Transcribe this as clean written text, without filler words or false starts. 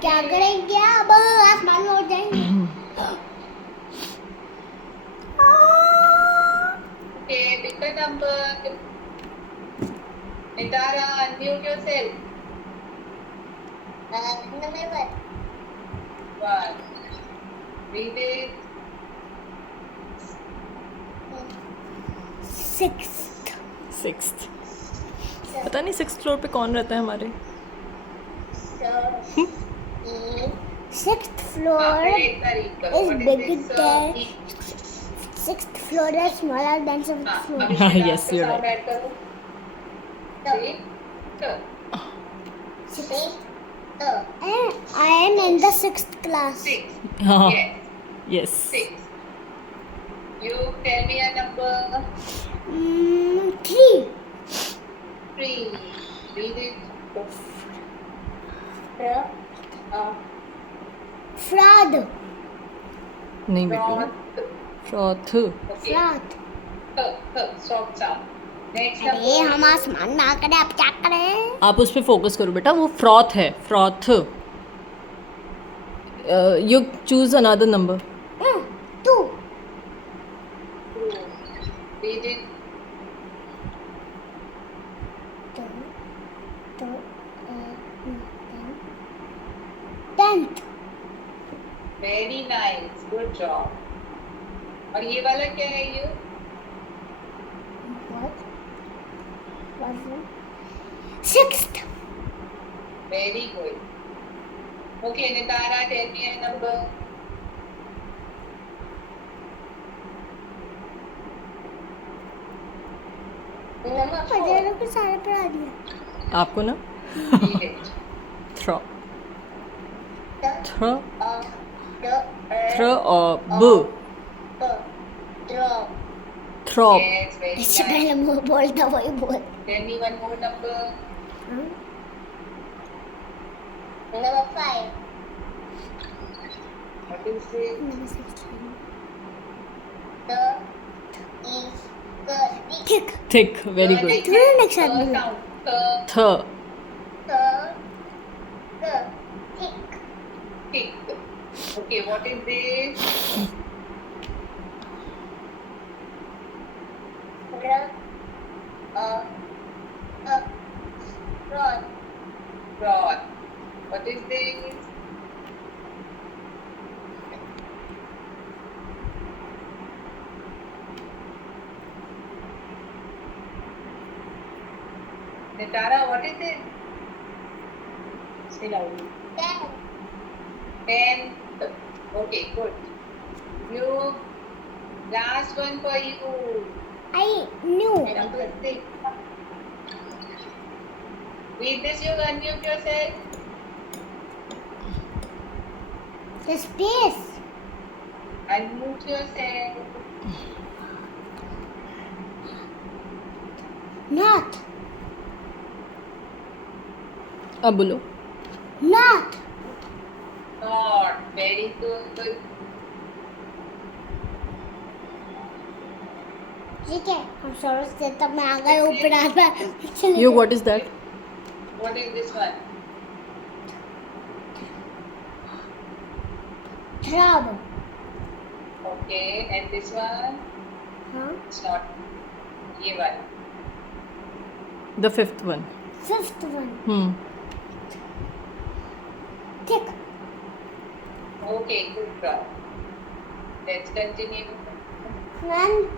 क्या करेंगे अब? आसमान में उड़ जाएंगे। Okay, pick a number. Nitara, unmute yourself. Number 1. 1. Read it. 6th. 6th. पता नहीं 6th फ्लोर पे कौन रहता है हमारे. 6th floor is bigger than 6th floor is smaller than 7th floor. Yes, you're right. And I am in the 6th class. 6. हाँ. Yes. Yes. 6. You tell me a number. 3. 3. Read it. Fraud. नहीं बेटू. Froth. Froth. Okay. Fraud. Soft sound. Next अरे number. हम आसमान में आकर आप क्या करें? आप उस पे फोकस करो बेटा. वो फ्रॉथ है. Froth. You choose another number. 2. 2. Read it. 10th. Very nice. Good job. और ये वाला क्या है ये? What? What's that? 6th. Very good. Okay, Nitara, tell me a number. पढ़ाने को सारे पढ़ा दिया. आपको ना. Read it. Throw. Throw. Throw or boo. Throw. Yes, very इससे nice. पहले मुझे बोलता वही बोल. Tell me one more number. Number 5. What is it? Number 6. Thick. Thick. Very good. थोड़ा next आदमी. Sound. Th. Thick. Okay, what is this? Broad. What is this? Nitara, what is it? Say loudly. 10. Okay, good. You, last one for you. I knew. Number 6. Read this, you unmute yourself. The space. Unmute yourself. Not. अब बोलो. Not. Not. Very good. ठीक है. हम sorry से तब मैं आ गई ऊपर आ गया. You, what is that? What is this one? Trouble. Okay, and this one? Huh? It's not. Ye one. The 5th one. 5th one. Thick. Okay, good job. Let's continue. One.